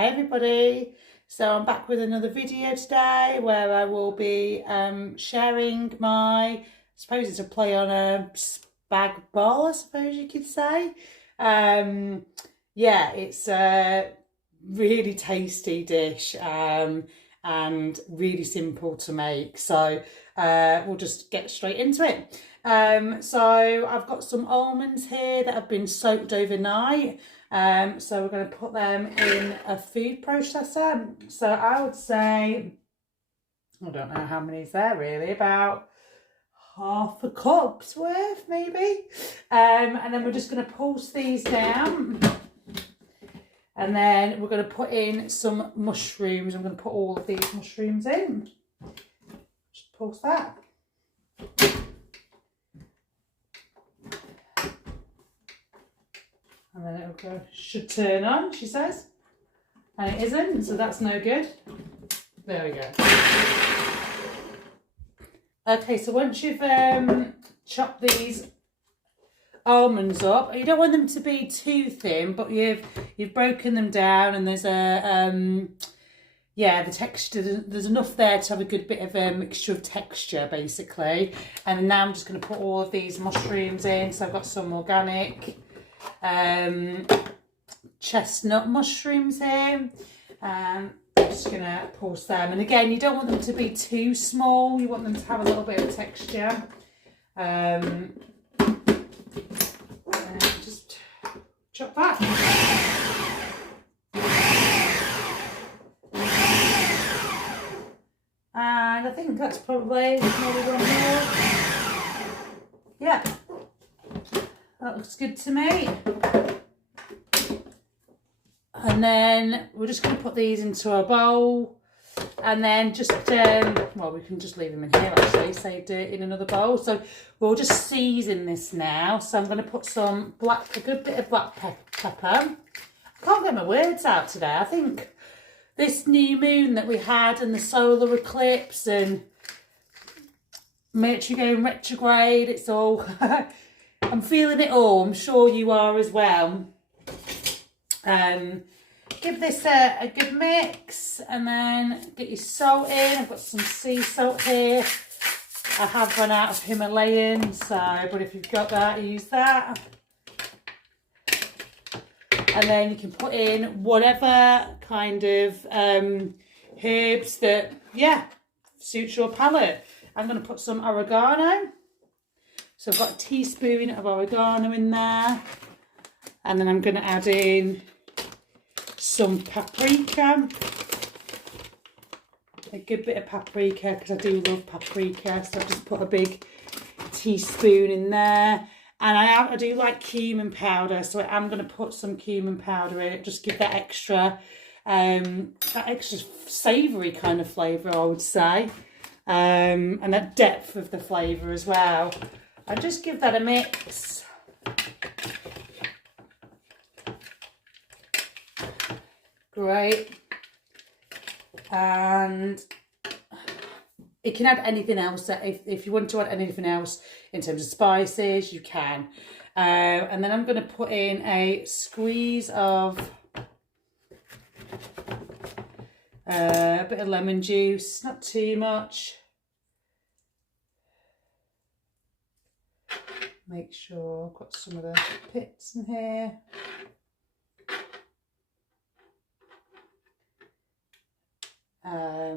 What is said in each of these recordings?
Hi everybody, so I'm back with another video today where I will be sharing my, I suppose it's a play on a spag bol, I suppose you could say. Yeah, it's a really tasty dish and really simple to make, so we'll just get straight into it. So I've got some almonds here that have been soaked overnight. So we're going to put them in a food processor. So I would say, I don't know how many is there really, about half a cup's worth maybe. And then we're just going to pulse these down. And then we're going to put in some mushrooms. I'm going to put all of these mushrooms in. Just pulse that. And then it'll go, should turn on, she says. And it isn't, so that's no good. There we go. Okay, so once you've chopped these almonds up, you don't want them to be too thin, but you've broken them down, and there's a yeah, the texture, there's enough there to have a good bit of a mixture of texture basically. And now I'm just going to put all of these mushrooms in. So I've got some organic chestnut mushrooms here. I'm just going to pulse them, and again, you don't want them to be too small, you want them to have a little bit of texture. Just chop that. And I think that's probably maybe one more. Yeah, that looks good to me. And then we're just going to put these into a bowl, and then just, well, we can just leave them in here actually, saved it in another bowl. So we'll just season this now. So I'm going to put some a good bit of black pepper. I can't get my words out today. I think this new moon that we had and the solar eclipse and Mercury going retrograde, it's all, I'm feeling it all. I'm sure you are as well. Give this a good mix, and then get your salt in. I've got some sea salt here. I have run out of Himalayan, so, but if you've got that, use that. And then you can put in whatever kind of herbs that, yeah, suits your palate. I'm going to put some oregano. So I've got a teaspoon of oregano in there. And then I'm going to add in some paprika. A good bit of paprika, because I do love paprika. So I've just put a big teaspoon in there. And I do like cumin powder, so I'm going to put some cumin powder in it. Just give that extra savoury kind of flavour, I would say. And that depth of the flavour as well. I just give that a mix. Great. And you can add anything else. If you want to add anything else in terms of spices, you can. And then I'm going to put in a squeeze of a bit of lemon juice, not too much. Make sure I've got some of the pits in here.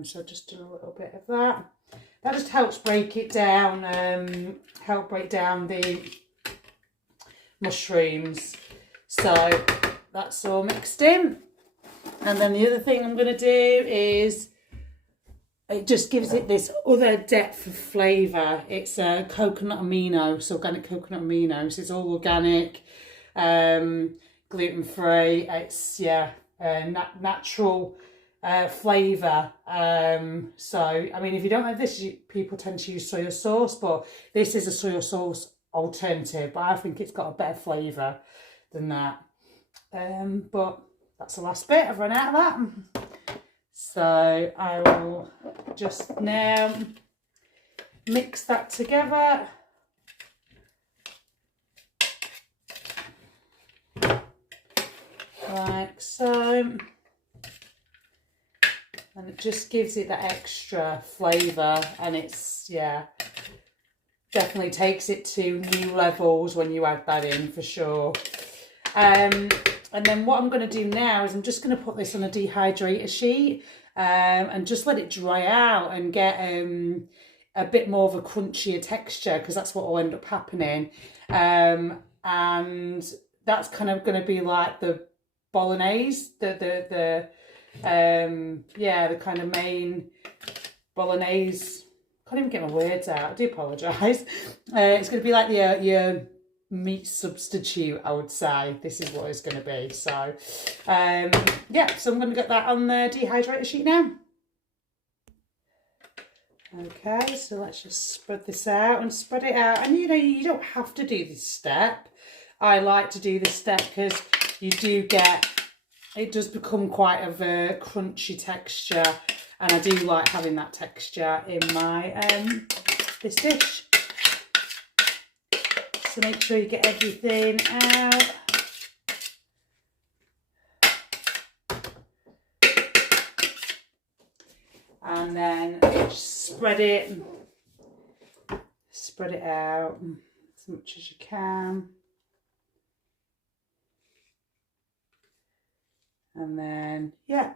So just do a little bit of that. That just helps break it down, help break down the mushrooms. So that's all mixed in. And then the other thing I'm going to do is, it just gives it this other depth of flavour. It's a coconut amino, so organic coconut amino. So it's all organic, gluten-free. It's, yeah, natural flavour. So, I mean, if you don't have this, people tend to use soy sauce, but this is a soy sauce alternative. But I think it's got a better flavour than that. But that's the last bit. I've run out of that. So I will just now mix that together. Like so. And it just gives it that extra flavour, and it's, yeah, definitely takes it to new levels when you add that in, for sure. And then what I'm going to do now is I'm just going to put this on a dehydrator sheet and just let it dry out and get a bit more of a crunchier texture, because that's what will end up happening. And that's kind of going to be like the bolognese, the kind of main bolognese. Can't even get my words out. I do apologise. It's going to be like your meat substitute, I would say. This is what it's going to be. So, yeah, so I'm going to get that on the dehydrator sheet now. Okay, so let's just spread this out and spread it out. And, you know, you don't have to do this step. I like to do this step because you do get, it does become quite of a crunchy texture. And I do like having that texture in my, this dish. So make sure you get everything out. And then just spread it out as much as you can. And then, yeah,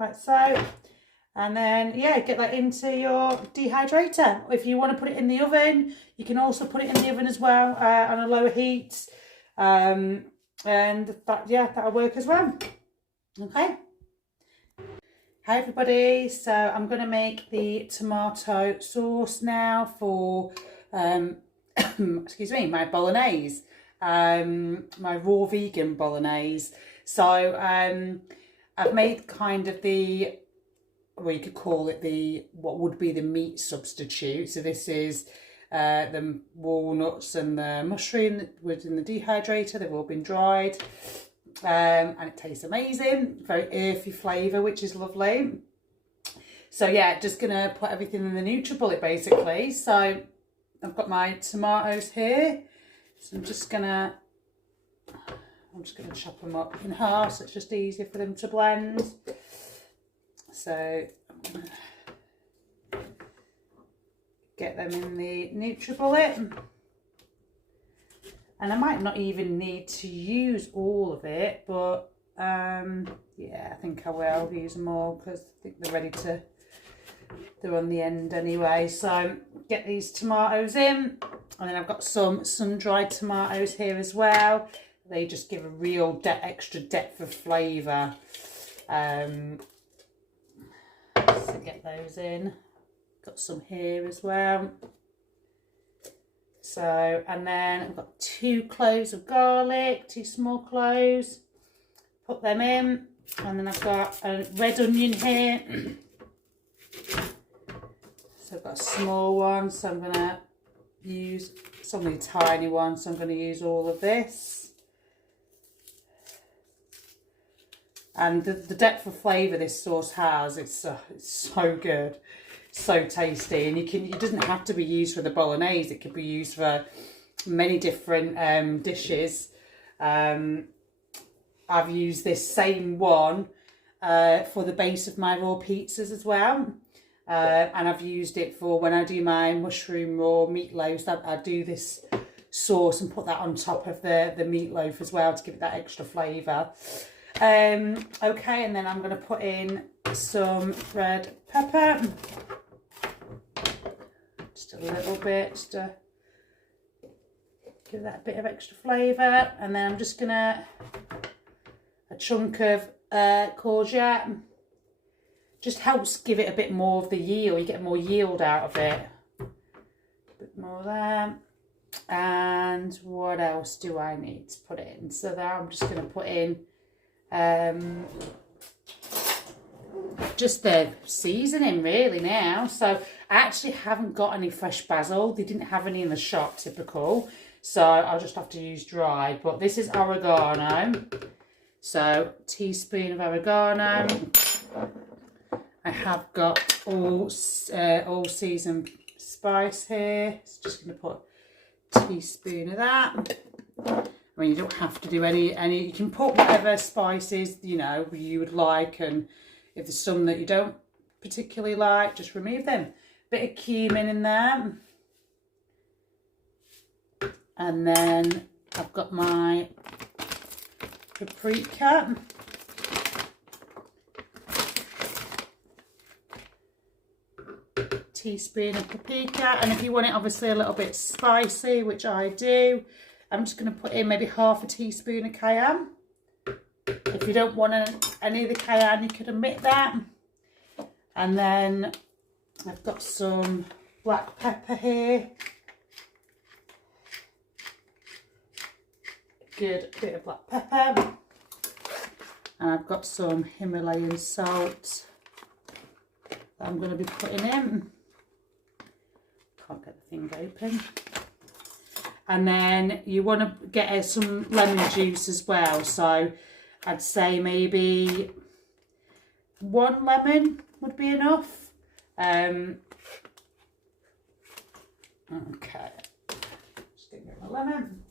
like so. And then, yeah, get that into your dehydrator. If you want to put it in the oven, you can also put it in the oven as well on a lower heat. And that, yeah, that'll work as well. Okay. Hi everybody. So I'm going to make the tomato sauce now for, excuse me, my bolognese, my raw vegan bolognese. So I've made kind of the, well, you could call it the, what would be the meat substitute. So this is the walnuts and the mushroom that was in the dehydrator. They've all been dried. And it tastes amazing. Very earthy flavour, which is lovely. So yeah, just going to put everything in the NutriBullet basically. So I've got my tomatoes here. So I'm just going to chop them up in half, so it's just easier for them to blend. So I'm going to get them in the NutriBullet. And I might not even need to use all of it, but yeah, I think I will use them all because I think they're ready to, they're on the end anyway. So get these tomatoes in, and then I've got some sun-dried tomatoes here as well. They just give a real extra depth of flavour. So get those in. Got some here as well. So, and then I've got 2 cloves of garlic, 2 small cloves. Put them in. And then I've got a red onion here. So I've got a small one, so I'm going to use, it's only a tiny one, so I'm going to use all of this. And the depth of flavour this sauce has, it's so good. So tasty, and it doesn't have to be used for the bolognese, it could be used for many different dishes. I've used this same one for the base of my raw pizzas as well, and I've used it for when I do my mushroom raw meatloaves. I do this sauce and put that on top of the meatloaf as well to give it that extra flavour. Okay, and then I'm going to put in some red pepper. Just a little bit to give that a bit of extra flavour. And then I'm just going to, a chunk of courgette. Just helps give it a bit more of the yield. You get more yield out of it. A bit more there. And what else do I need to put in? So there I'm just going to put in just the seasoning really now. So I actually haven't got any fresh basil. They didn't have any in the shop, typical. So I'll just have to use dry. But this is oregano. So teaspoon of oregano. I have got all seasoned spice here. So just going to put a teaspoon of that. I mean, you don't have to do any, you can put whatever spices, you know, you would like, and If there's some that you don't particularly like, just remove them. Bit of cumin in there. And then I've got my paprika. Teaspoon of paprika, and if you want it obviously a little bit spicy, which I do, I'm just going to put in maybe half a teaspoon of cayenne. If you don't want any of the cayenne, you could omit that. And then I've got some black pepper here. Good bit of black pepper. And I've got some Himalayan salt that I'm going to be putting in. Can't get the thing open. And then you want to get some lemon juice as well. So I'd say maybe 1 lemon would be enough. Okay. Just get rid of my lemon.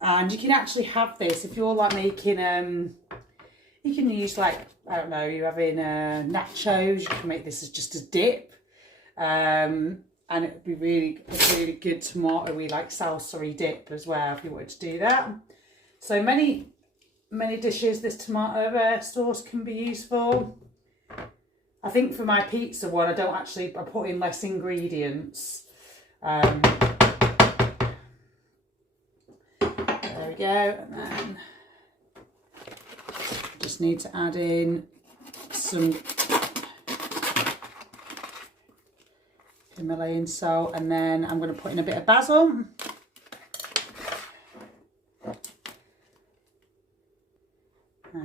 And you can actually have this if you're like making, you can use like, I don't know, you're having nachos, you can make this as just a dip. And it would be really good tomatoey, like salsa-y dip as well if you wanted to do that. So many dishes this tomato sauce can be used for. I think for my pizza one, I put in less ingredients. There we go, and then just need to add in some Himalayan salt, and then I'm going to put in a bit of basil.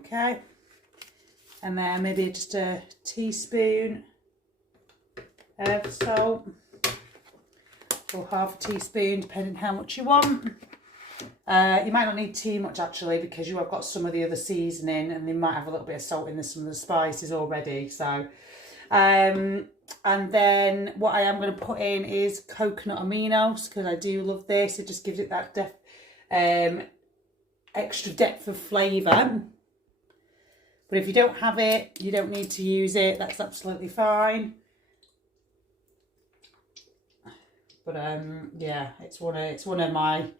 Okay, and then maybe just a teaspoon of salt, or half a teaspoon, depending how much you want. You might not need too much actually, because you have got some of the other seasoning, and they might have a little bit of salt in some of the spices already. So, and then what I am going to put in is coconut aminos, because I do love this. It just gives it that extra depth of flavour. But if you don't have it, you don't need to use it. That's absolutely fine. But yeah, it's one of my,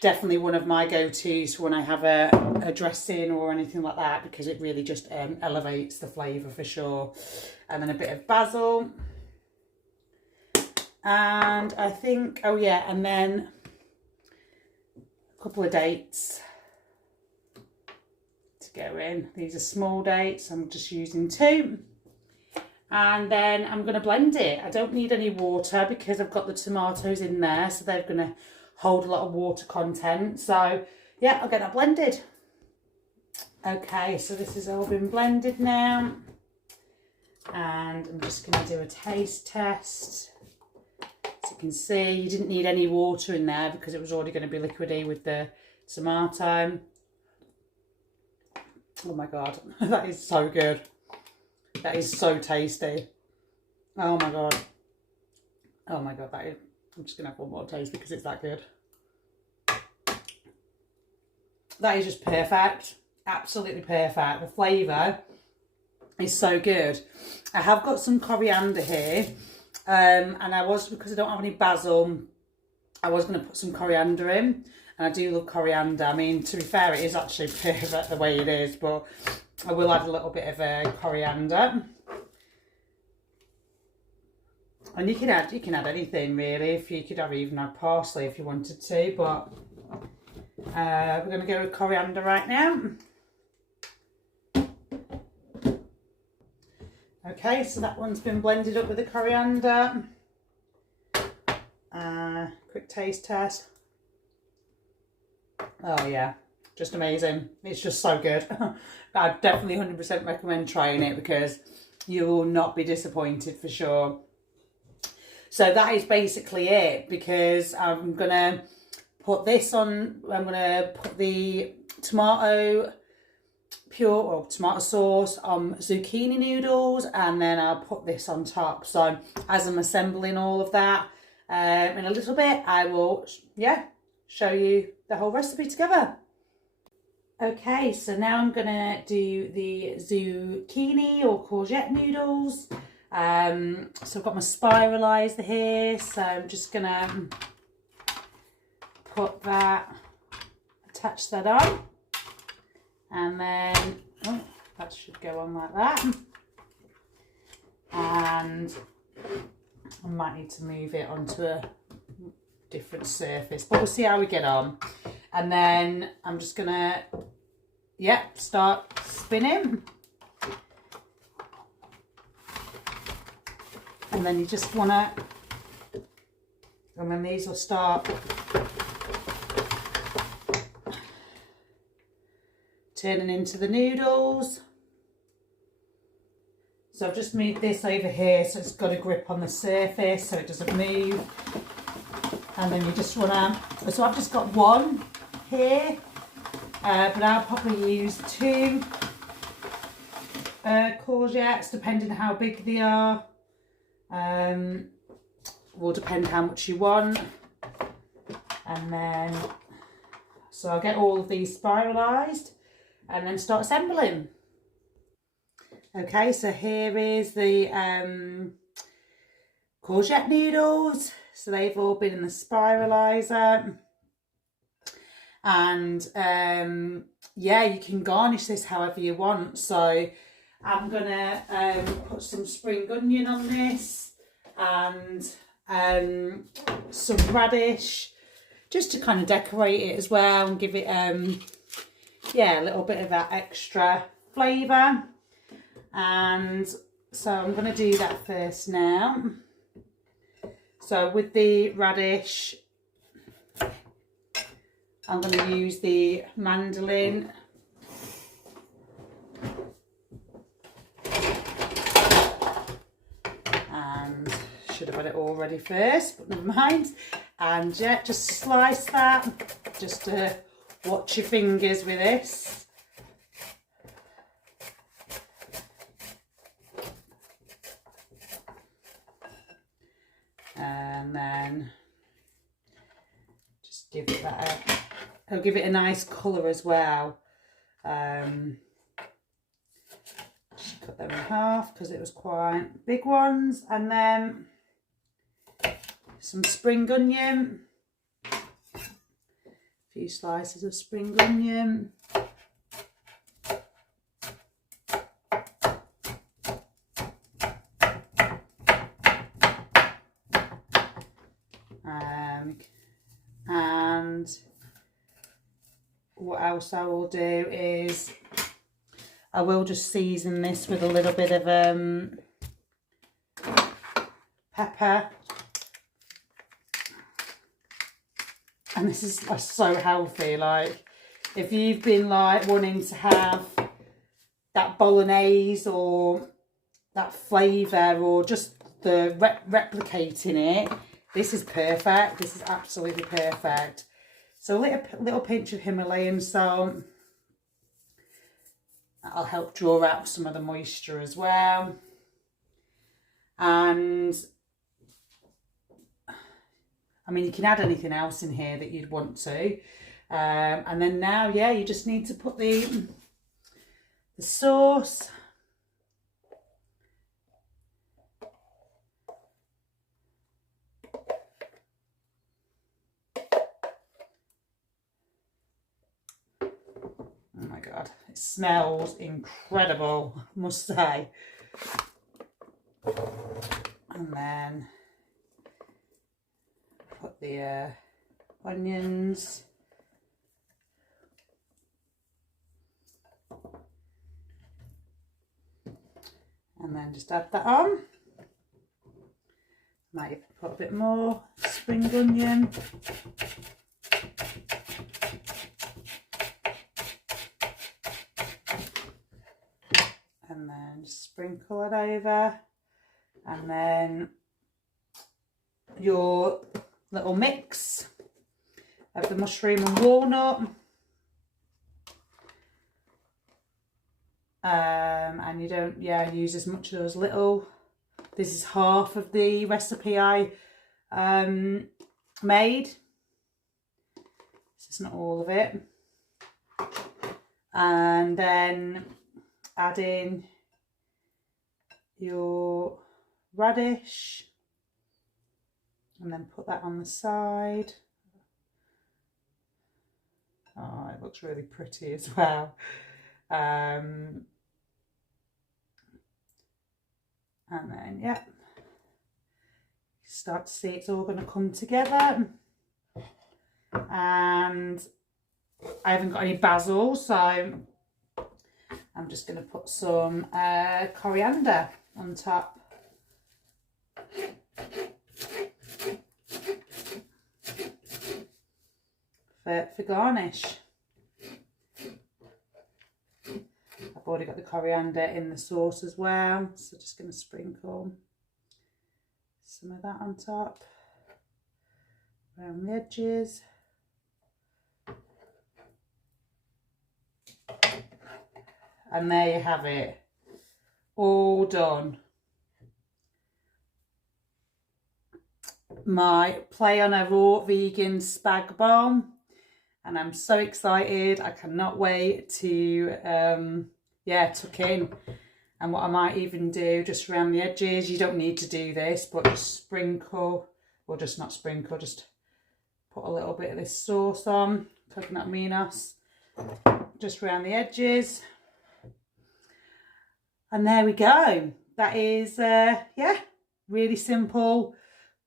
definitely one of my go-tos when I have a dressing or anything like that, because it really just elevates the flavour for sure. And then a bit of basil. And I think, oh yeah, and then a couple of dates to go in. These are small dates, I'm just using 2. And then I'm going to blend it. I don't need any water because I've got the tomatoes in there, so they're going to hold a lot of water content. So yeah, I'll get that blended. Okay, so this has all been blended now, and I'm just going to do a taste test. As you can see, you didn't need any water in there because it was already going to be liquidy with the tomato. Oh my god, that is so good. That is so tasty. Oh my god. Oh my god, that is, I'm just going to have one more taste because it's that good. That is just perfect. Absolutely perfect. The flavour is so good. I have got some coriander here. And because I don't have any basil, I was going to put some coriander in. And I do love coriander. I mean, to be fair, it is actually perfect the way it is. But I will add a little bit of coriander. And you can add anything really. If you could even add parsley if you wanted to, but we're going to go with coriander right now. Okay, so that one's been blended up with the coriander. Quick taste test. Oh yeah, just amazing. It's just so good. I definitely 100% recommend trying it because you will not be disappointed for sure. So that is basically it, because I'm going to put this on, I'm going to put the tomato sauce on zucchini noodles, and then I'll put this on top. So as I'm assembling all of that in a little bit, I will, show you the whole recipe together. Okay, so now I'm gonna do the zucchini or courgette noodles. So I've got my spiralizer here, so I'm just gonna put that, attach that on, and then that should go on like that. And I might need to move it onto a different surface, but we'll see how we get on. And then I'm just gonna, start spinning. And then you just wanna, and then these will start turning into the noodles. So I've just moved this over here so it's got a grip on the surface so it doesn't move. And then you just wanna, so I've just got one here, but I'll probably use 2 courgettes depending on how big they are. Will depend how much you want. And then, so I'll get all of these spiralised and then start assembling. Okay, so here is the courgette noodles. So they've all been in the spiralizer. And yeah, you can garnish this however you want. So I'm gonna put some spring onion on this and some radish, just to kind of decorate it as well and give it yeah, a little bit of that extra flavour. And so I'm going to do that first now. So with the radish, I'm going to use the mandolin. And should have had it all ready first, but never mind. And yeah, just slice that. Just watch your fingers with this. And then just give it that, I'll give it a nice colour as well. Just cut them in half because it was quite big ones. And then some spring onion, a few slices of spring onion. And what else I will do is I will just season this with a little bit of pepper. And this is so healthy. Like, if you've been like wanting to have that bolognese or that flavour or just the replicating it, this is perfect. This is absolutely perfect. So a little pinch of Himalayan salt. That'll help draw out some of the moisture as well. And I mean, you can add anything else in here that you'd want to. And then now, yeah, you just need to put the sauce. Oh my God, it smells incredible, I must say. And then put the onions. And then just add that on. Might even put a bit more spring onion. And then sprinkle it over. And then your little mix of the mushroom and walnut. And you don't, use as much of those little. This is half of the recipe I made. This is not all of it. And then add in your radish and then put that on the side. Oh, it looks really pretty as well. And then, yeah, start to see it's all going to come together. And I haven't got any basil, so I'm just going to put some coriander on top. For garnish. I've already got the coriander in the sauce as well, so just going to sprinkle some of that on top, around the edges. And there you have it, all done. My play on a raw vegan spag bowl, and I'm so excited. I cannot wait to tuck in. And what I might even do just around the edges, you don't need to do this, but just sprinkle, or just not sprinkle, just put a little bit of this sauce on, coconut minos, just around the edges. And there we go. That is, really simple.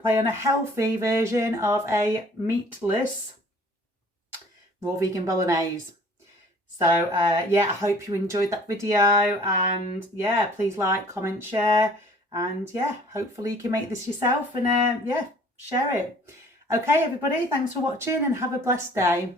Play on a healthy version of a meatless raw vegan bolognese. So, I hope you enjoyed that video. And, please like, comment, share. And, hopefully you can make this yourself and, share it. Okay, everybody, thanks for watching and have a blessed day.